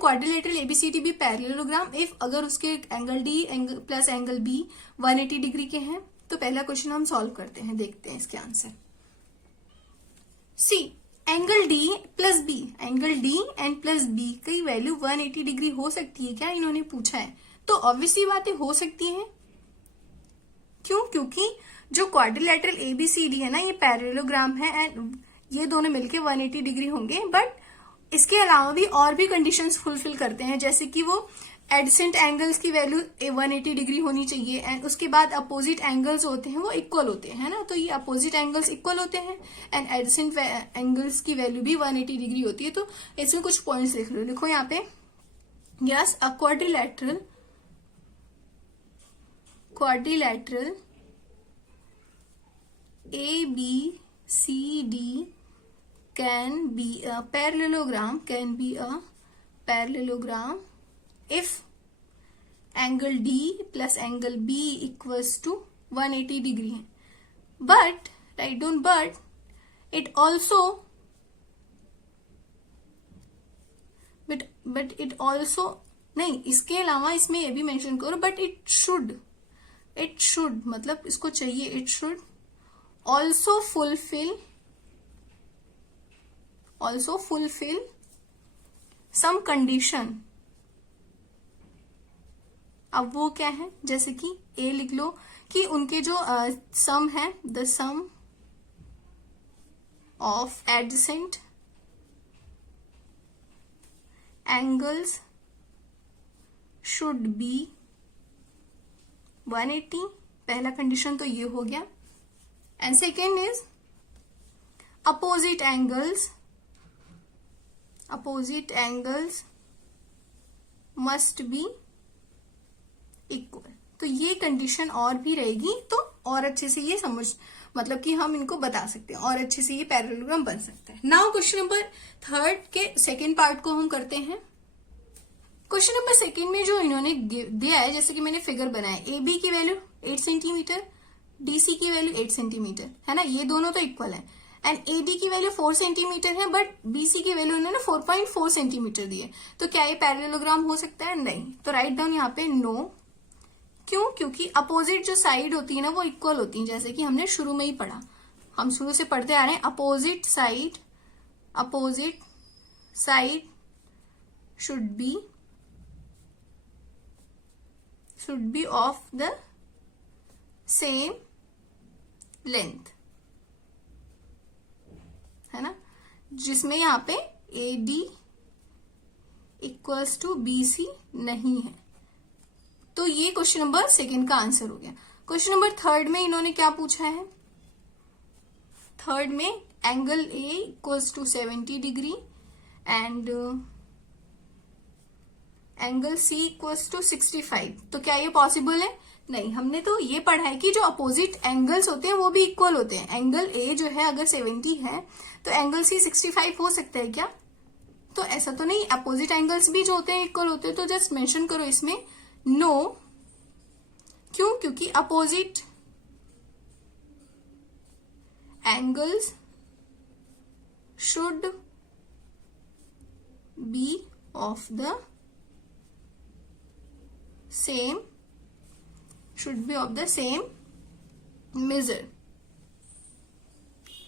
Quadrilateral ABCD be parallelogram if, अगर उसके angle D plus angle B 180 degree के हैं। तो पहला क्वेश्चन हम सॉल्व करते हैं, देखते हैं इसके answer. C, angle D plus B, angle D and plus B की वैल्यू 180 डिग्री हो सकती है क्या, इन्होंने पूछा है। तो ऑब्वियसली बातें हो सकती हैं। क्यों? क्योंकि जो क्वाड्रिलेटरल एबीसीडी है ना, ये पैरेललोग्राम है एंड ये दोनों मिलके 180 डिग्री होंगे। बट इसके अलावा भी और भी कंडीशंस फुलफिल करते हैं, जैसे कि वो एडजेसेंट एंगल्स की वैल्यू 180 डिग्री होनी चाहिए एंड उसके बाद अपोजिट एंगल्स होते हैं वो इक्वल होते हैं, है ना। तो ये अपोजिट एंगल्स इक्वल होते हैं एंड एडजेसेंट एंगल्स की वैल्यू भी 180 डिग्री होती है। तो इसमें कुछ पॉइंट्स लिख लो, लिखो यहाँ पे, yes a quadrilateral ABCD can be a parallelogram if angle D plus angle B equals to 180 degree है। But write down, but it also नहीं, इसके अलावा इसमें ये भी मेंशन करो, बट इट शुड मतलब इसको चाहिए, it should also fulfill some condition। अब वो क्या है, जैसे कि ए लिख लो कि उनके जो सम है, the sum of adjacent angles should be 180। पहला कंडीशन तो ये हो गया। And second is opposite angles must be equal। तो ये कंडीशन और भी रहेगी, तो और अच्छे से ये समझ, मतलब कि हम इनको बता सकते हैं और अच्छे से ये पैरेललोग्राम बन सकता है। नाउ क्वेश्चन नंबर 3 के सेकेंड पार्ट को हम करते हैं। क्वेश्चन नंबर 2 में जो इन्होंने दिया है, जैसे कि मैंने फिगर बनाया, ए बी की वैल्यू 8 सेंटीमीटर, डीसी की वैल्यू 8 सेंटीमीटर है ना, ये दोनों तो इक्वल है। एंड एडी की वैल्यू 4 सेंटीमीटर है, बट बीसी की वैल्यू उन्होंने 4.4 सेंटीमीटर दी है। तो क्या ये पैरेललोग्राम हो सकता है? नहीं। तो राइट डाउन यहाँ पे नो। क्यों? क्योंकि अपोजिट जो साइड होती है ना वो इक्वल होती है, जैसे कि हमने शुरू में ही पढ़ा, हम शुरू से पढ़ते आ रहे हैं। Opposite side should be of the same length, है ना, जिसमें यहाँ पे AD इक्वल्स टू BC नहीं है। तो ये क्वेश्चन नंबर 2 का आंसर हो गया। क्वेश्चन नंबर 3 में इन्होंने क्या पूछा है? 3 में एंगल A इक्वल्स टू 70 डिग्री and angle C equals to 65। तो क्या ये पॉसिबल है? नहीं। हमने तो ये पढ़ा है कि जो अपोजिट एंगल्स होते हैं वो भी इक्वल होते हैं। एंगल A जो है अगर 70 है तो एंगल C 65 हो सकता है क्या? तो ऐसा तो नहीं। अपोजिट एंगल्स भी जो होते हैं इक्वल होते हैं। तो जस्ट मेंशन करो इसमें नो। क्यों? क्योंकि opposite angles should be of the same measure,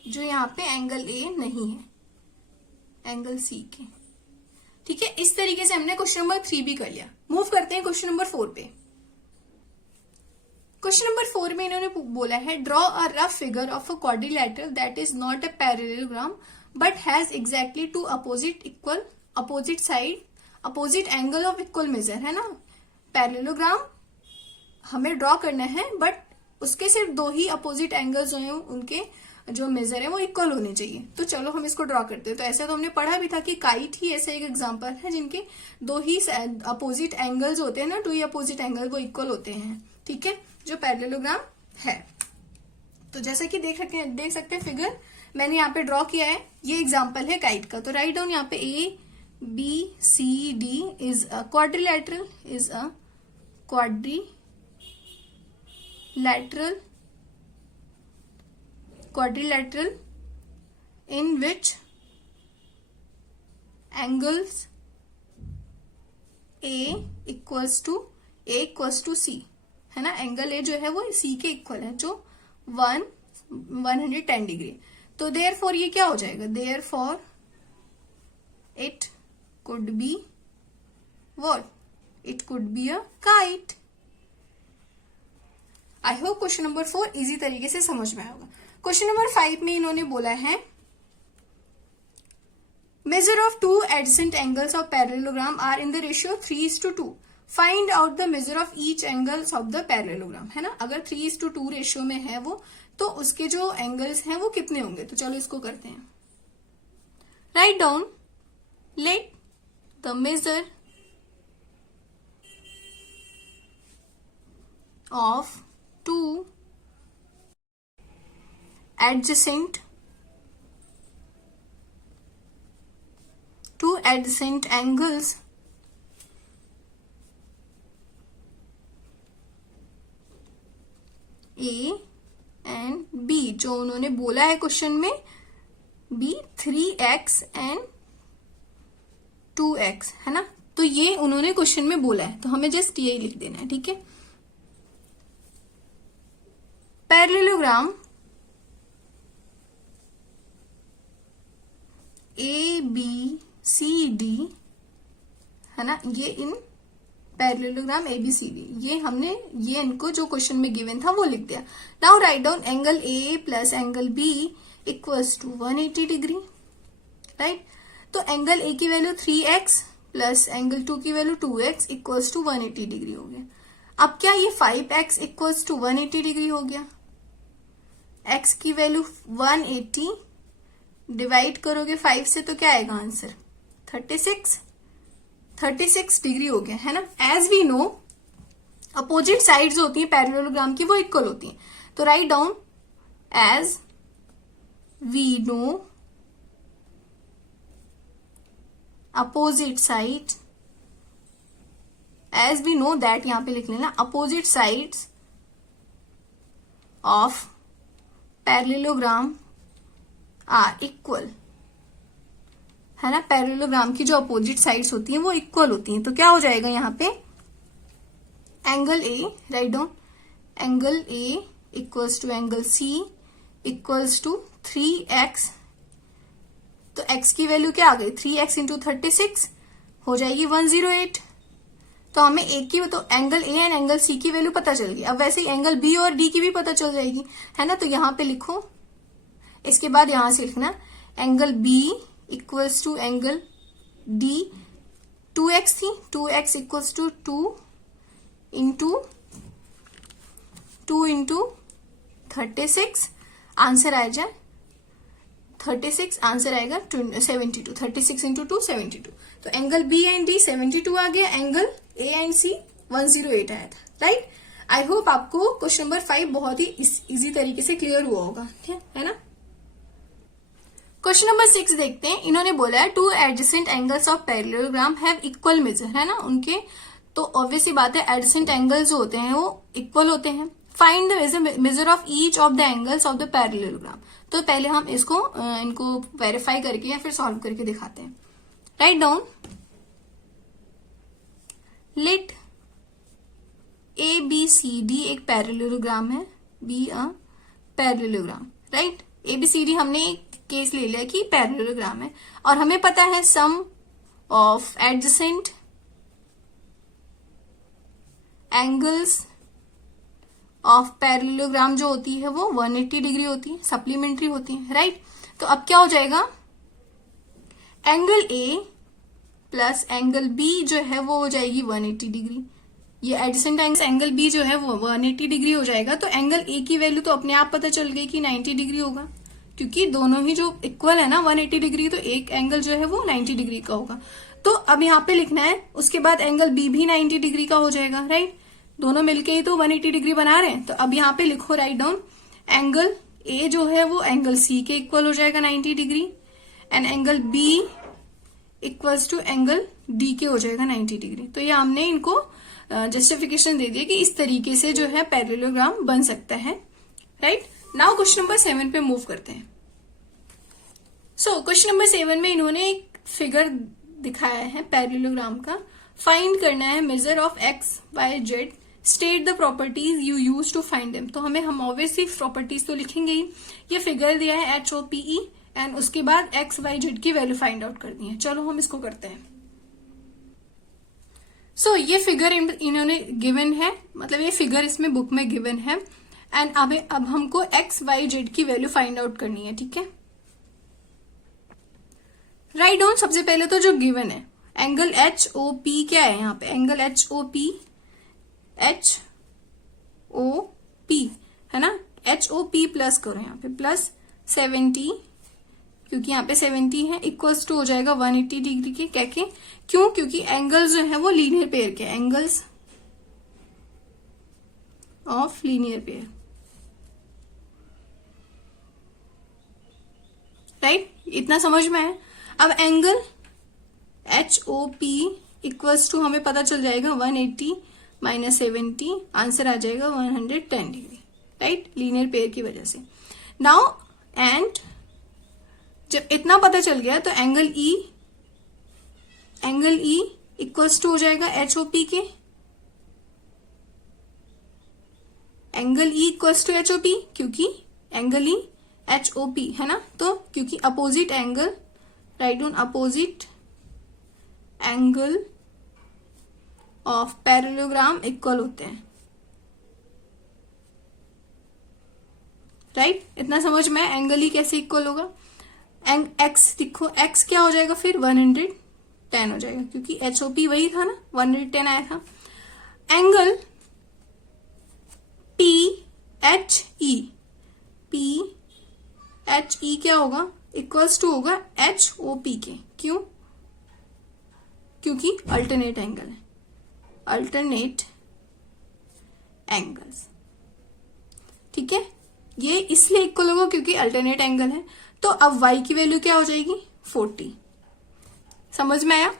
जो यहाँ पे एंगल A नहीं है, एंगल C के। ठीक है, इस तरीके से हमने क्वेश्चन नंबर 3 भी कर लिया। मूव करते हैं क्वेश्चन नंबर 4 पे। क्वेश्चन नंबर 4 में इन्होंने बोला है draw a rough figure of a quadrilateral that is not a parallelogram but has exactly two opposite angle of equal measure, है ना। पैरेललोग्राम हमें ड्रॉ करना है बट उसके सिर्फ 2 ही अपोजिट एंगल्स जो हैं उनके जो मेजर है वो इक्वल होने चाहिए। तो चलो हम इसको ड्रॉ करते हैं। तो ऐसे तो हमने पढ़ा भी था कि काइट ही ऐसा एक एग्जांपल है जिनके 2 ही अपोजिट एंगल्स होते हैं ना, 2 ही अपोजिट एंगल वो इक्वल होते हैं। ठीक है, जो पैरेललोग्राम है। तो जैसा कि देख सकते हैं फिगर मैंने यहाँ पे ड्रॉ किया है, ये एग्जाम्पल है काइट का। तो राइट डाउन यहाँ पे ABCD is a quadrilateral, quadrilateral in which angles equals to C, है ना। एंगल ए जो है वो सी के इक्वल है, जो 110 डिग्री। तो देयर फॉर ये क्या हो जाएगा, therefore it could be what, it could be a kite. I hope question number 4 easy तरीके से समझ में आएगा। क्वेश्चन नंबर 5 में इन्होंने बोला है measure of two adjacent angles of parallelogram are in the ratio 3:2. Find out the measure of each angles of the parallelogram, है ना। अगर 3:2 रेशियो में है वो, तो उसके जो एंगल्स हैं वो कितने होंगे। तो चलो इसको करते हैं। Write down, let the measure of two adjacent angles A and B, जो उन्होंने बोला है क्वेश्चन में, B 3x and 2x, है ना। तो ये उन्होंने क्वेश्चन में बोला है, तो हमें जस्ट यही लिख देना है, ठीक है। पैरेललोग्राम ABCD, है ना, ये इन पैरेललोग्राम ABCD, ये इनको जो क्वेश्चन में गिवन था वो लिख दिया। Now write down angle A plus angle B equals to 180 degree, right. तो एंगल A की वैल्यू 3x प्लस एंगल 2 की value 2x equals to 180 degree हो गया। अब क्या ये 5x इक्वल्स टू 180 डिग्री हो गया। x की वैल्यू 180 डिवाइड करोगे 5 से तो क्या आएगा आंसर, 36 डिग्री हो गया, है ना। As we know opposite sides होती हैं पैरेललोग्राम की, वो इक्वल होती हैं। तो write down, as we know opposite side, as we know that, यहां पे लिख लेना, opposite sides of parallelogram are equal, है ना। पैरेललोग्राम की जो अपोजिट साइड्स होती हैं वो इक्वल होती हैं। तो क्या हो जाएगा यहाँ पे, angle A, write down, angle A equals to angle C equals to 3x। तो x की वैल्यू क्या आ गई, 3x इंटू 36 हो जाएगी 108। तो हमें ए की, तो angle A and angle C की वैल्यू पता चल गई। अब वैसे ही एंगल बी और डी की भी पता चल जाएगी, है ना। तो यहाँ पे लिखो, इसके बाद यहां से लिखना angle B equals to angle D, 2x थी, 2x equals to 2 into 36, answer आ जाए 36, आंसर आएगा 72, 36 इंटू 2 72। तो एंगल B एंड D 72 आ गया, एंगल A एंड C 108 आया था, राइट। आई होप आपको क्वेश्चन नंबर 5 बहुत ही इजी तरीके से क्लियर हुआ होगा, है ना। क्वेश्चन नंबर 6 देखते हैं। इन्होंने बोला है two adjacent angles of parallelogram have equal measure, है ना उनके। तो ऑब्वियस सी बात है एडजेसेंट एंगल्स जो होते हैं वो इक्वल होते हैं। Find the measure of each of the angles of the parallelogram. तो पहले हम इनको वेरीफाई करके या फिर सॉल्व करके दिखाते हैं। राइट डाउन, लेट ABCD एक पैरेललोग्राम है, be a parallelogram, right. ABCD हमने एक केस ले लिया कि पैरेललोग्राम है, और हमें पता है sum of adjacent angles of parallelogram जो होती है वो 180 डिग्री होती है, सप्लीमेंट्री होती है, राइट। तो अब क्या हो जाएगा, angle A plus angle B जो है वो हो जाएगी 180 डिग्री। ये एडजेसेंट एंगल B जो है वो 180 डिग्री हो जाएगा। तो एंगल A की वैल्यू तो अपने आप पता चल गई कि 90 डिग्री होगा, क्योंकि दोनों ही जो इक्वल है ना 180 डिग्री, तो एक एंगल जो है वो 90 डिग्री का होगा। तो अब यहाँ पे लिखना है, उसके बाद एंगल B भी 90 डिग्री का हो जाएगा, राइट। दोनों मिलके ही तो 180 डिग्री बना रहे हैं। तो अब यहाँ पे लिखो, राइट डाउन, एंगल A जो है वो एंगल C के इक्वल हो जाएगा 90 degree, and angle B equals to angle D के हो जाएगा 90 डिग्री। तो ये हमने इनको जस्टिफिकेशन दे दिया कि इस तरीके से जो है पैरेललोग्राम बन सकता है, राइट। नाउ क्वेश्चन नंबर 7 पे मूव करते हैं। सो क्वेश्चन नंबर 7 में इन्होंने एक फिगर दिखाया है पैरेललोग्राम का। फाइंड करना है measure of X Y Z, state the properties you use to find them. तो हम ऑब्वियसली प्रॉपर्टीज तो लिखेंगे ही। ये फिगर दिया है HOPE एंड उसके बाद एक्स वाई जेड की वैल्यू फाइंड आउट करनी है। चलो हम इसको करते हैं। सो ये फिगर इन्होंने गिवन है, मतलब ये फिगर इसमें बुक में गिवन है एंड अब हमको एक्स वाई जेड की वैल्यू फाइंड आउट करनी है। ठीक है, राइट डाउन सबसे पहले तो जो गिवन है एंगल HOP क्या है यहाँ पे, एंगल HOP है ना, HOP प्लस करो यहाँ पे प्लस 70, क्योंकि यहाँ पे 70 है, इक्वल्स टू हो जाएगा 180 डिग्री के। क्या के, क्यों, क्योंकि एंगल्स जो है वो लीनियर पेयर के, angles of linear pair, right, इतना समझ में है। अब एंगल HOP इक्वल्स टू हमें पता चल जाएगा 180 माइनस 70, आंसर आ जाएगा 110 डिग्री, राइट, लीनियर पेयर की वजह से। नाउ एंड जब इतना पता चल गया तो एंगल E इक्वल्स टू हो जाएगा HOP के, angle E equals to HOP, क्योंकि एंगल E HOP है ना, तो क्योंकि opposite angle, write down opposite angle of parallelogram equal होते हैं, राइट, इतना समझ में एंगल E कैसे इक्वल होगा। एक्स देखो, एक्स क्या हो जाएगा फिर 110 हो जाएगा, क्योंकि HOP वही था ना, 110 आया था। एंगल PHE क्या होगा, इक्वल्स टू होगा HOP के, क्यों, क्योंकि अल्टरनेट एंगल है, अल्टरनेट एंगल्स, ठीक है, ये इसलिए इक्वल होगा क्योंकि अल्टरनेट एंगल है। तो अब y की वैल्यू क्या हो जाएगी 40। समझ में आया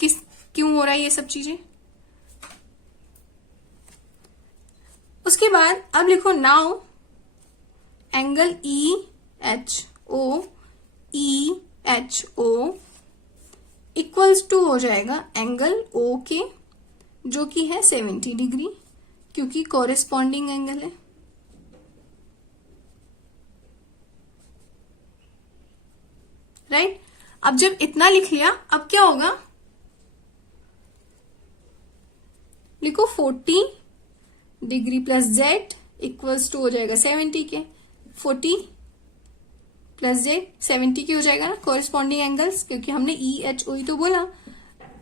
क्यों हो रहा है ये सब चीजें। उसके बाद अब लिखो now angle EHO equals to हो जाएगा एंगल O के, जो कि है 70 डिग्री, क्योंकि कॉरेस्पॉन्डिंग एंगल है, राइट। अब जब इतना लिख लिया, अब क्या होगा, लिखो 40 degree plus Z equals to हो जाएगा 70 के, 40 प्लस Z 70 की हो जाएगा ना कॉरेस्पॉन्डिंग एंगल्स, क्योंकि हमने EHO तो बोला।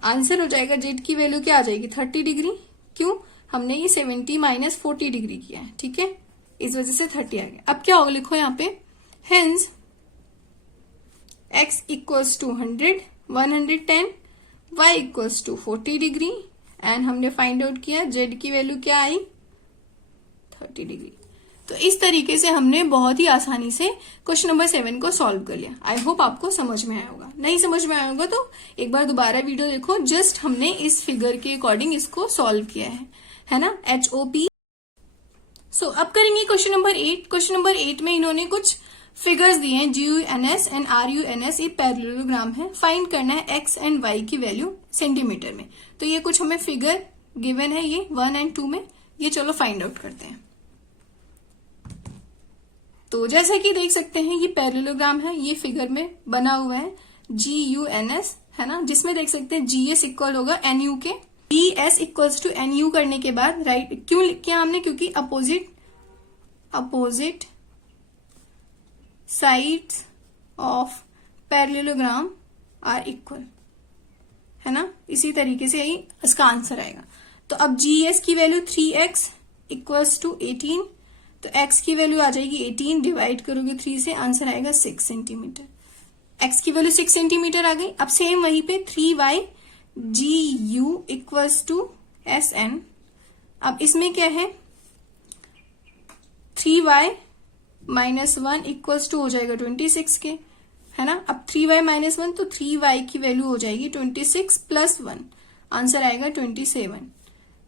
आंसर हो जाएगा Z की वैल्यू क्या आ जाएगी 30 डिग्री, क्यों, हमने ये 70 माइनस 40 डिग्री किया है, ठीक है, इस वजह से 30 आ गया। अब क्या होगा, लिखो यहाँ पे hence x equals to 110, y equals to 40 degree and हमने फाइंड आउट किया z की वैल्यू क्या आई 30 डिग्री। तो इस तरीके से हमने बहुत ही आसानी से क्वेश्चन नंबर 7 को सॉल्व कर लिया। आई होप आपको समझ में आया होगा, नहीं समझ में आया होगा तो एक बार दोबारा वीडियो देखो, जस्ट हमने इस फिगर के अकॉर्डिंग इसको सॉल्व किया है ना, HOP। सो अब करेंगे क्वेश्चन नंबर 8। क्वेश्चन नंबर 8 में इन्होंने कुछ फिगर्स दिए हैं, GUNS एंड RUNS, ये पैरेललोग्राम है। फाइंड करना है x एंड y की वैल्यू सेंटीमीटर में। तो ये कुछ हमें फिगर गिवन है, ये 1 एंड 2 में, ये चलो फाइंड आउट करते हैं। तो जैसा कि देख सकते हैं ये पैरेललोग्राम है, ये फिगर में बना हुआ है GUNS है ना, जिसमें देख सकते हैं GS इक्वल होगा NU के, GS इक्वल्स टू NU करने के बाद राइट क्यों किया हमने, क्योंकि opposite sides of parallelogram are equal है ना, इसी तरीके से यही इसका आंसर आएगा। तो अब GS की वैल्यू 3x इक्वल्स टू 18, तो x की वैल्यू आ जाएगी 18, डिवाइड करोगे 3 से, आंसर आएगा 6 सेंटीमीटर। x की वैल्यू 6 सेंटीमीटर आ गई। अब सेम वहीं पे 3y GU equals to SN। अब इसमें क्या है 3y माइनस 1 इक्वल्स टू हो जाएगा 26 के, है ना। अब 3y माइनस 1, तो 3y की वैल्यू हो जाएगी 26 प्लस 1, आंसर आएगा 27,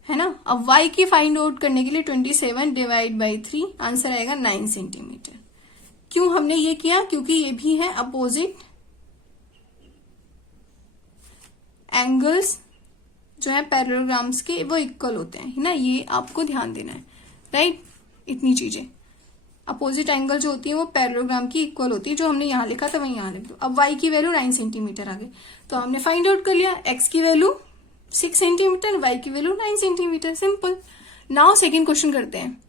है ना। अब y की फाइंड आउट करने के लिए 27 डिवाइड बाई 3, आंसर आएगा 9 सेंटीमीटर। क्यों हमने ये किया, क्योंकि ये भी है अपोजिट एंगल्स जो है पैरेललोग्राम्स के वो इक्वल होते हैं, है ना, ये आपको ध्यान देना है, राइट। इतनी चीजें, अपोजिट एंगल जो होती है वो पैरेललोग्राम की इक्वल होती है, जो हमने यहाँ लिखा था वही यहाँ लिख दो। अब y की वैल्यू 9 सेंटीमीटर आ गई, तो हमने फाइंड आउट कर लिया x की वैल्यू 6 सेंटीमीटर, y की value 9 centimetre, simple. Now second question करते हैं।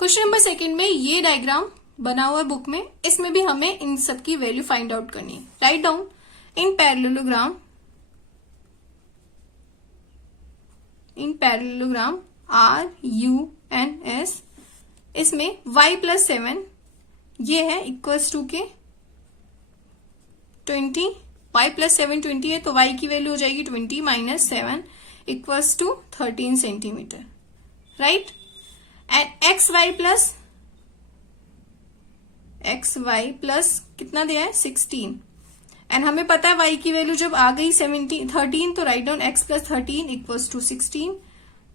क्वेश्चन नंबर सेकेंड में ये डायग्राम बना हुआ है बुक में, इसमें भी हमें इन सब की वैल्यू फाइंड आउट करनी है। Write down in parallelogram RUNS, इसमें y प्लस 7 ये है इक्वल्स टू के 20, y प्लस 7 20 है, तो y की वैल्यू हो जाएगी 20 minus 7 equals to 13 centimetre, right. And x y plus कितना दिया है 16, एंड हमें पता है y की वैल्यू जब आ गई 13, तो write down x plus 13 equals to 16,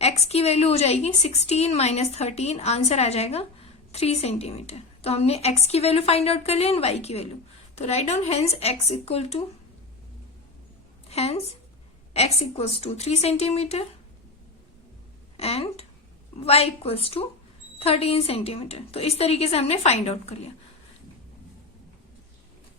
x की वैल्यू हो जाएगी 16 माइनस 13, आंसर आ जाएगा 3 सेंटीमीटर। तो हमने x की वैल्यू फाइंड आउट कर लिया एंड y की वैल्यू, तो write down hence x equals to 3 centimetre and y equals to 13 centimetre. तो इस तरीके से हमने फाइंड आउट कर लिया।